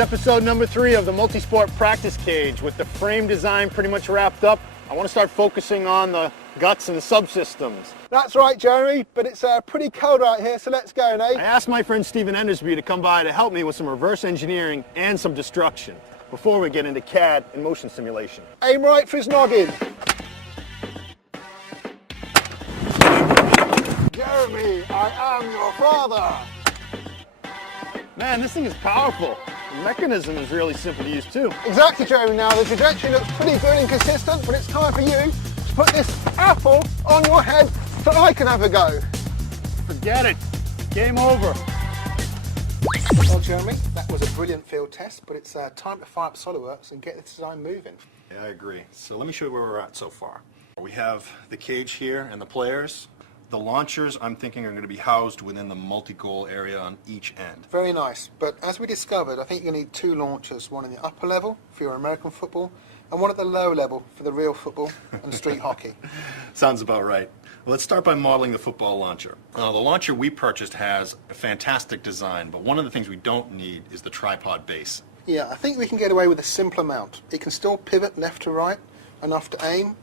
episode number 3 of the multi-sport practice cage. With the frame design pretty much wrapped up, I want to start focusing on the guts and the subsystems. That's right, Jeremy, but it's pretty cold out here, so let's go, Nate. I asked my friend Stephen Endersby to come by to help me with some reverse engineering and some destruction before we get into CAD and motion simulation. Aim right for his noggin. Jeremy, I am your father. Man, this thing is powerful. The mechanism is really simple to use too. Exactly, Jeremy. Now the trajectory looks pretty good and consistent, but it's time for you to put this apple on your head so I can have a go. Forget it. Game over. Well, Jeremy, that was a brilliant field test, but it's time to fire up SOLIDWORKS and get the design moving. Yeah, I agree. So let me show you where we're at so far. We have the cage here and the players. The launchers, I'm thinking, are going to be housed within the multi-goal area on each end. Very nice, but as we discovered, I think you're going to need 2 launchers, one in the upper level for your American football, and one at the lower level for the real football and street hockey. Sounds about right. Well, let's start by modeling the football launcher. The launcher we purchased has a fantastic design, but one of the things we don't need is the tripod base. Yeah, I think we can get away with a simpler mount. It can still pivot left to right, enough to aim,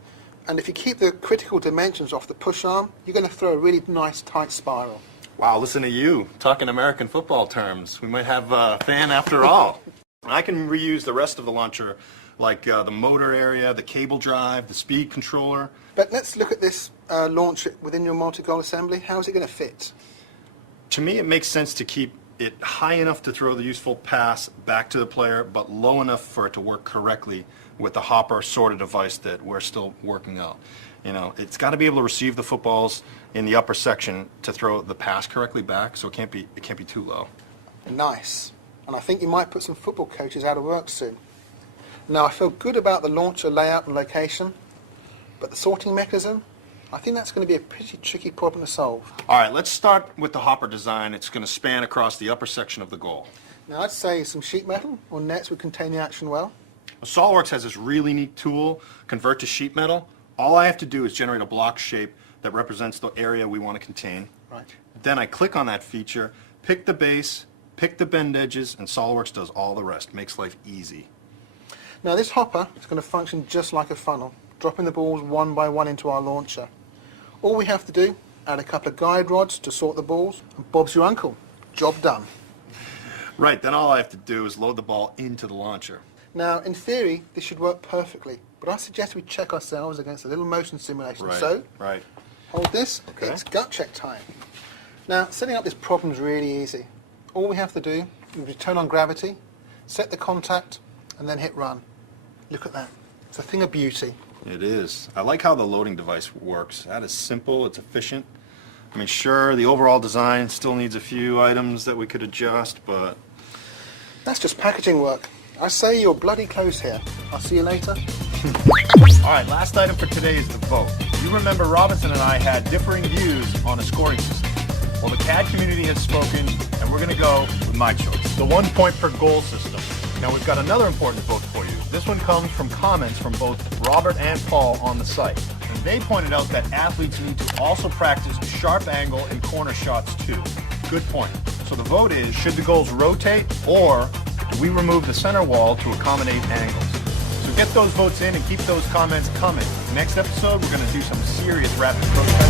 and if you keep the critical dimensions off the push arm, you're going to throw a really nice tight spiral. Wow, listen to you, talking American football terms. We might have a fan after all. I can reuse the rest of the launcher, like the motor area, the cable drive, the speed controller. But let's look at this launcher within your multi-goal assembly. How is it going to fit? To me, it makes sense to keep it high enough to throw the useful pass back to the player, but low enough for it to work correctly with the hopper sort of device that we're still working out. You know, it's got to be able to receive the footballs in the upper section to throw the pass correctly back, so it can't be too low. Nice. And I think you might put some football coaches out of work soon. Now, I feel good about the launcher layout and location, but the sorting mechanism, I think that's going to be a pretty tricky problem to solve. All right, let's start with the hopper design. It's going to span across the upper section of the goal. Now, I'd say some sheet metal or nets would contain the action well. SOLIDWORKS has this really neat tool, convert to sheet metal. All I have to do is generate a block shape that represents the area we want to contain. Right. Then I click on that feature, pick the base, pick the bend edges, and SOLIDWORKS does all the rest. Makes life easy. Now, this hopper is going to function just like a funnel, dropping the balls one by one into our launcher. All we have to do, add a couple of guide rods to sort the balls, and Bob's your uncle. Job done. Right, then all I have to do is load the ball into the launcher. Now, in theory, this should work perfectly, but I suggest we check ourselves against a little motion simulation. Right, So, right. hold this, Okay. It's gut check time. Now, setting up this problem is really easy. All we have to do is turn on gravity, set the contact, and then hit run. Look at that. It's a thing of beauty. It is. I like how the loading device works. That is simple, it's efficient. I mean, sure, the overall design still needs a few items that we could adjust, but... That's just packaging work. I say you're bloody close here. I'll see you later. All right, last item for today is the vote. You remember Robinson and I had differing views on a scoring system. Well, the CAD community has spoken, and we're going to go with my choice, the 1 point per goal system. Now, we've got another important vote for you. This one comes from comments from both Robert and Paul on the site. And they pointed out that athletes need to also practice sharp angle and corner shots too. Good point. So the vote is, should the goals rotate, or do we remove the center wall to accommodate angles? So get those votes in and keep those comments coming. Next episode, we're going to do some serious rapid prototyping.